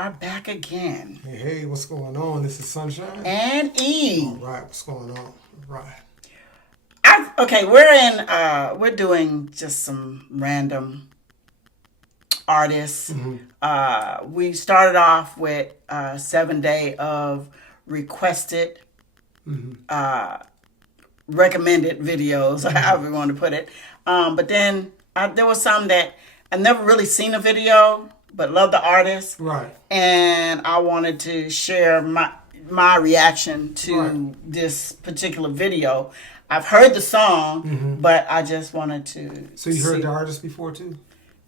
are back again. Hey, what's going on? This is Sunshine. And E. All right, what's going on? All right. We're doing just some random artists. Mm-hmm. We started off with 7 day of requested, recommended videos, however you want to put it. But then there was some that I never really seen a video, but love the artist. Right. And I wanted to share my reaction to this particular video. I've heard the song, but I just wanted to. So you heard the artist before too?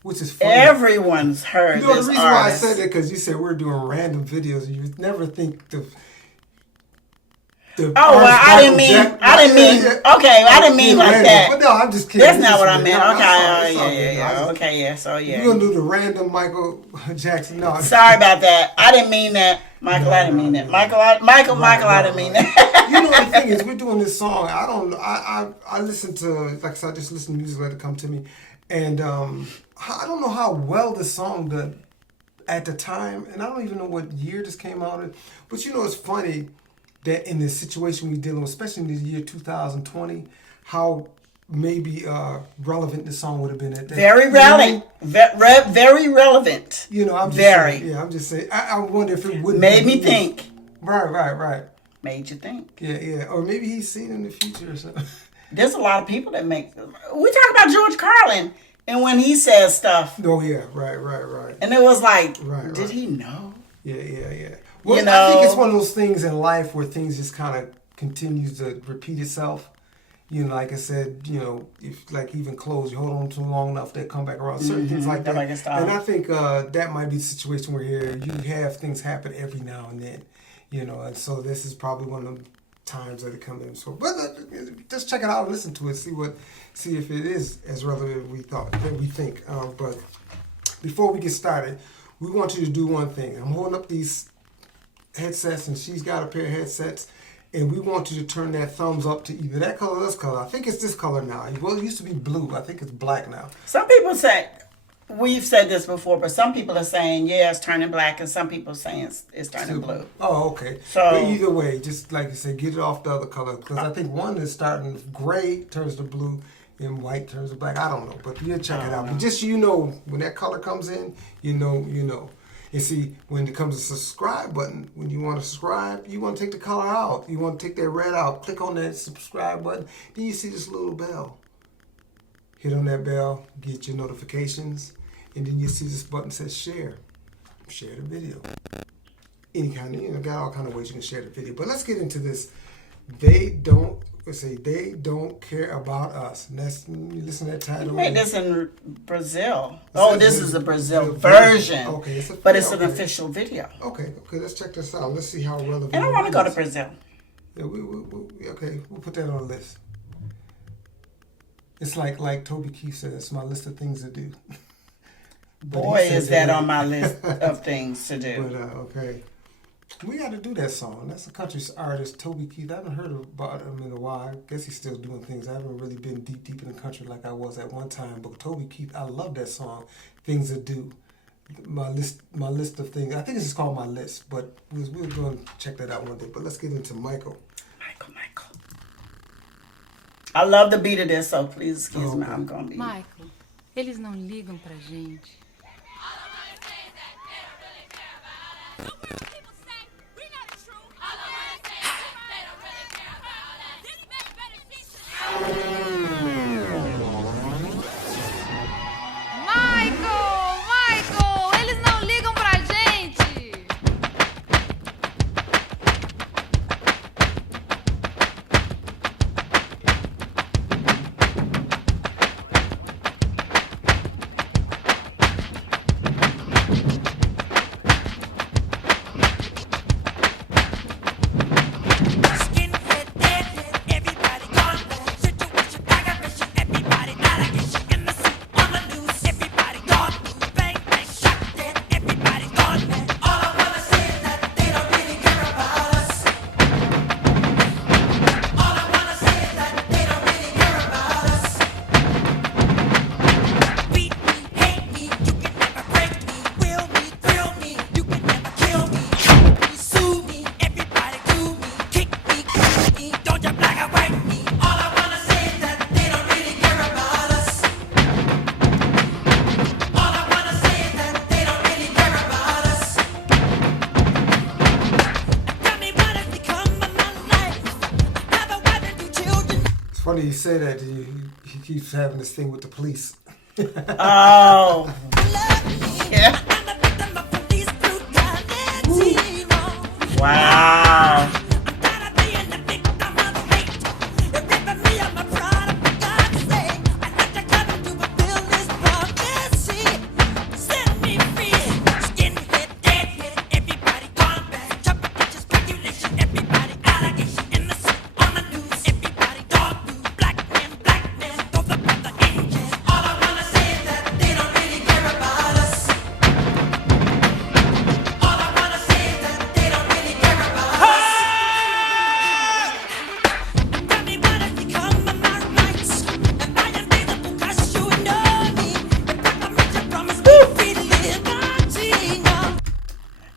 Which is funny. Everyone's heard this artist. The reason why I said that because you said we're doing random videos, and you would never think the I didn't mean like that. But no, I'm just kidding. That's not what I meant. Okay, So you're gonna do the random Michael Jackson. No, sorry about that. I didn't mean that. Michael, I didn't mean that. Michael, I didn't mean that. You know, the thing is, we're doing this song. I don't know. I listen to, like I said, I just listen to music, let it come to me, and I don't know how well this song did at the time, and I don't even know what year this came out in. But you know, it's funny that in the situation we're dealing with, especially in the year 2020, how maybe relevant the song would have been at that. Very relevant. Very relevant. You know, I'm just very. Saying, I'm just saying. I wonder if it would made me think. Right. Made you think. Yeah. Or maybe he's seen in the future or something. There's a lot of people that make. We talk about George Carlin and when he says stuff. Oh yeah, right. And it was like, did he know? Yeah. Well, I think it's one of those things in life where things just kind of continues to repeat itself. You know, like I said, you know, if like even clothes, you hold on to them long enough, they come back around. Certain things like that. And I think that might be the situation where here you have things happen every now and then. You know, and so this is probably one of the times that it comes in. So, but just check it out, listen to it, see if it is as relevant as we think. But before we get started, we want you to do one thing. I'm holding up these headsets, and she's got a pair of headsets, and we want you to turn that thumbs up to either that color or this color. I think it's this color now. Well, it used to be blue. I think it's black now. Some people say, we've said this before, but some people are saying, yeah, it's turning black, and some people are saying it's turning blue. Oh, okay. So, but either way, just like you said, get it off the other color, because I think one is starting gray turns to blue, and white turns to black. I don't know, but you'll check it out. But just when that color comes in, you know. You see, when it comes to subscribe button, when you want to subscribe, you want to take the color out. You want to take that red out. Click on that subscribe button. Then you see this little bell. Hit on that bell, get your notifications, and then you see this button that says share. Share the video. Any kind of, got all kind of ways you can share the video. But let's get into this. They don't care about us. And that's, you listen to that title. You made this in Brazil. This is a Brazil version. Okay, but it's an official video. Okay, let's check this out. Let's see how relevant. And I want to go to Brazil. Yeah, we'll put that on the list. It's like Toby Keith said, it's my list of things to do. Boy, is that on my list of things to do. But okay. We got to do that song. That's a country artist, Toby Keith. I haven't heard about him in a while. I guess he's still doing things. I haven't really been deep in the country like I was at one time. But Toby Keith, I love that song, Things to Do. My list of things. I think it's just called My List. But we're going to check that out one day. But let's get into Michael. Michael. I love the beat of this, so please excuse me. I'm going to be... Michael, eles não ligam pra gente. funny you say that. He keeps having this thing with the police. Oh. Yeah. Wow.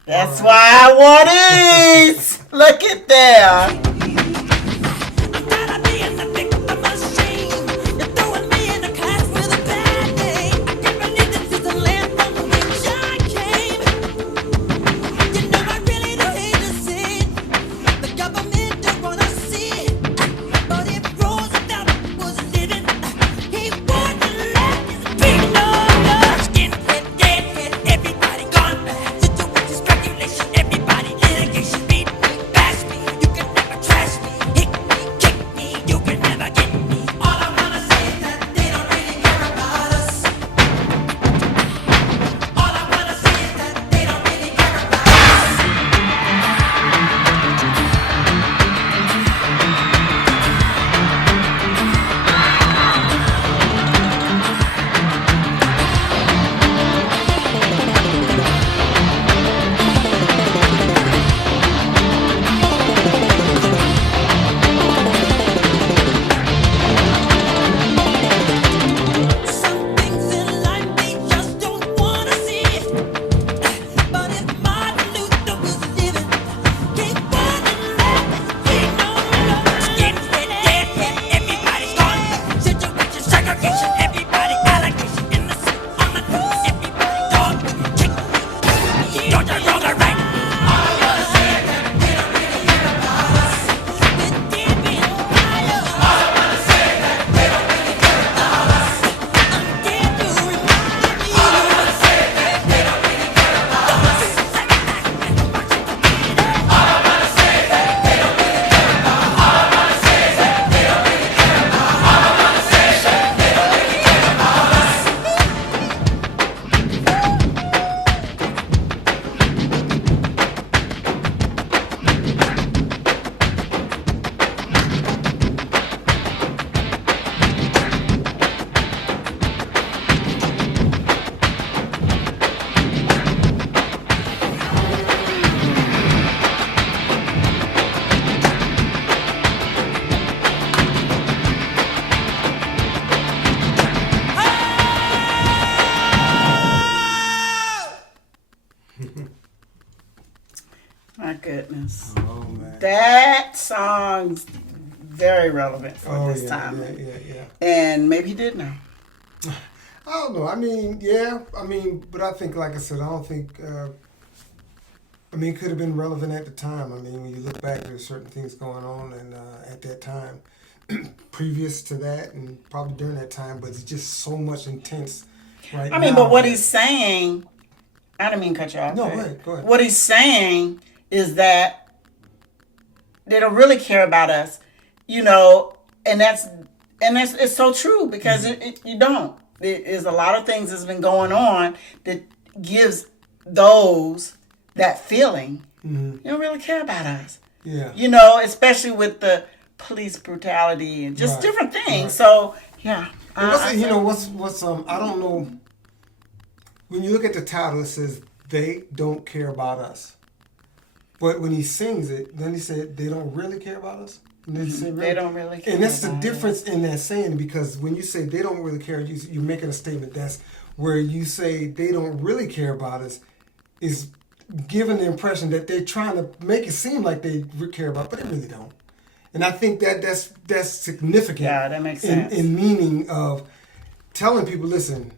That's why I want these. Look at there. My goodness. Oh, man. That song's very relevant for this yeah, time. Yeah. And maybe he did know. I don't know. I mean, yeah. I mean, but I think, like I said, I don't think. I mean, it could have been relevant at the time. I mean, when you look back, there's certain things going on, and at that time, previous to that, and probably during that time, but it's just so much intense. Right. I mean, now but what he's saying, I didn't mean to cut you off. No, go ahead. What he's saying is that they don't really care about us, you know, and that's it's so true because you don't. There's a lot of things that's been going on that gives those that feeling. You don't really care about us. Yeah. You know, especially with the police brutality and just different things. Right. So yeah. What's I don't know. When you look at the title, it says they don't care about us. But when he sings it, then he said they don't really care about us. And then he said, really? They don't really care. And that's the about difference in that saying, because when you say they don't really care, you're making a statement. That's where you say they don't really care about us is giving the impression that they're trying to make it seem like they care about, but they really don't. And I think that's significant. Yeah, that makes sense. In meaning of telling people, listen,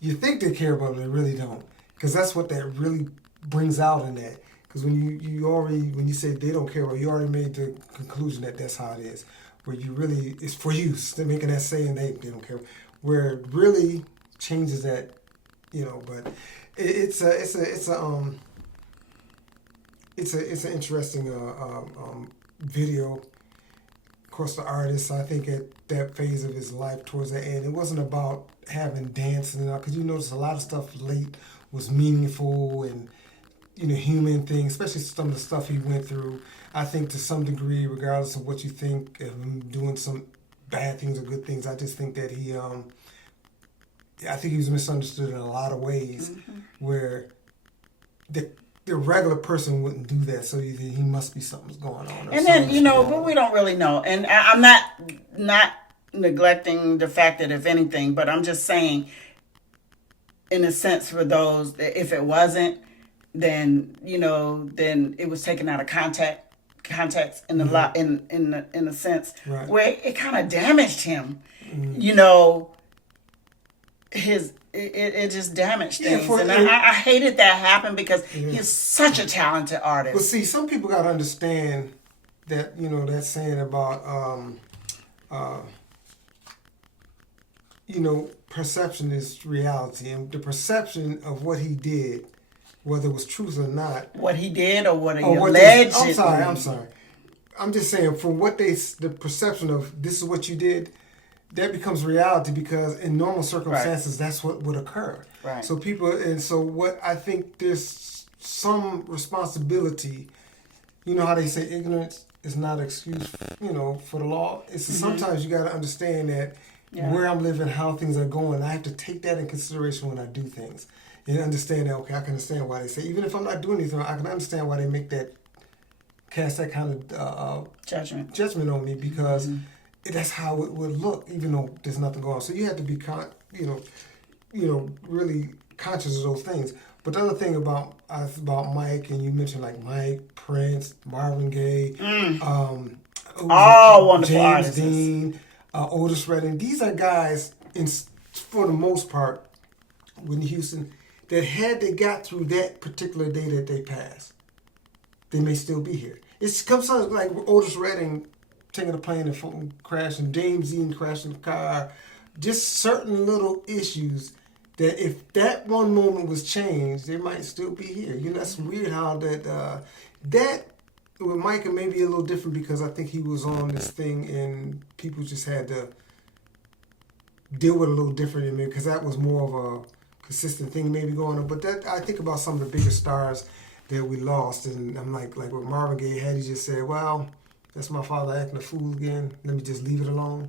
you think they care about it, they really don't. Because that's what that really brings out in that. Because when you say they don't care about it, you already made the conclusion that that's how it is. where you really, it's for you. They're making that saying they don't care. Where it really changes that, but it's an interesting video. Of course, the artist, I think at that phase of his life towards the end, it wasn't about having dancing and all, because you notice a lot of stuff late was meaningful and, human things, especially some of the stuff he went through. I think to some degree, regardless of what you think of him doing some bad things or good things, I just think that I think he was misunderstood in a lot of ways, where the regular person wouldn't do that, so he must be something's going on. And then, but we don't really know. And I'm not neglecting the fact that if anything, but I'm just saying, in a sense, for those, if it wasn't, then, then it was taken out of context in a sense, right, where it kind of damaged him. It just damaged things, I hated that happened because he's such a talented artist. But see, some people got to understand that that saying about perception is reality, and the perception of what he did, whether it was truth or not, what he did or what he alleged. I'm sorry. I'm just saying, from what the perception of this is what you did, that becomes reality, because in normal circumstances, that's what would occur. Right. So what I think there's some responsibility. You know how they say ignorance is not an excuse, for the law. It's sometimes you got to understand that where I'm living, how things are going, I have to take that in consideration when I do things, and understand that. Okay, I can understand why they say, even if I'm not doing anything, I can understand why they cast that kind of judgment on me, because that's how it would look, even though there's nothing going on. So you have to be, really conscious of those things. But the other thing about Mike, and you mentioned like Mike, Prince, Marvin Gaye, all wonderful James artists. Dean, Otis Redding. These are guys, for the most part, Whitney Houston, that had they got through that particular day that they passed, they may still be here. It's comes like Otis Redding taking a plane and crashing, James Dean crashing the car, just certain little issues that if that one moment was changed, they might still be here. That's weird how that with Mike it may be a little different, because I think he was on this thing and people just had to deal with it a little different, because that was more of a consistent thing maybe going on. But that, I think about some of the bigger stars that we lost, and I'm like with Marvin Gaye, had he just said, well, that's my father acting a fool again, let me just leave it alone,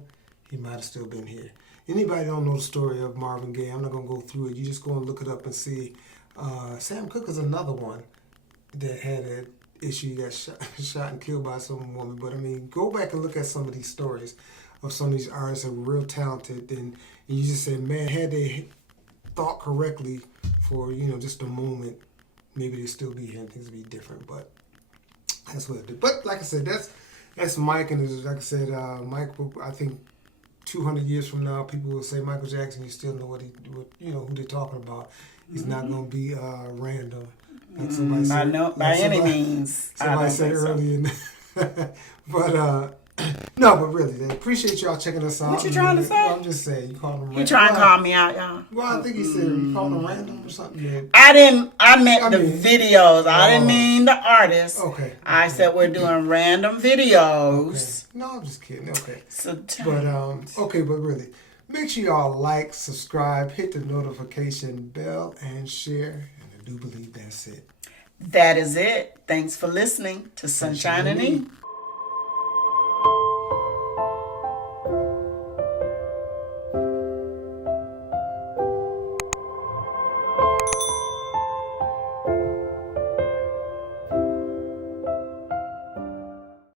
he might have still been here. Anybody don't know the story of Marvin Gaye, I'm not going to go through it. You just go and look it up and see. Sam Cooke is another one that had an issue. He got shot and killed by some woman. But, go back and look at some of these stories of some of these artists that were real talented. And you just say, man, had they thought correctly for, just a moment, maybe they'd still be here and things would be different. But that's what it did. But like I said, that's Mike. And like I said, Mike, I think, 200 years from now, people will say Michael Jackson. You still know who they're talking about. He's not going to be random. Like somebody said, by any means. Somebody said earlier. But no, but really, I appreciate y'all checking us out. What you trying to say? I'm just saying, you called him random. You trying to call me out, y'all? Well, I think he said you called him random or something. Yeah. I meant the videos. I didn't mean the artists. Okay. I said we're doing random videos. Okay. No, I'm just kidding. Okay. But really, make sure y'all like, subscribe, hit the notification bell, and share. And I do believe that's it. That is it. Thanks for listening to Sunshine and E.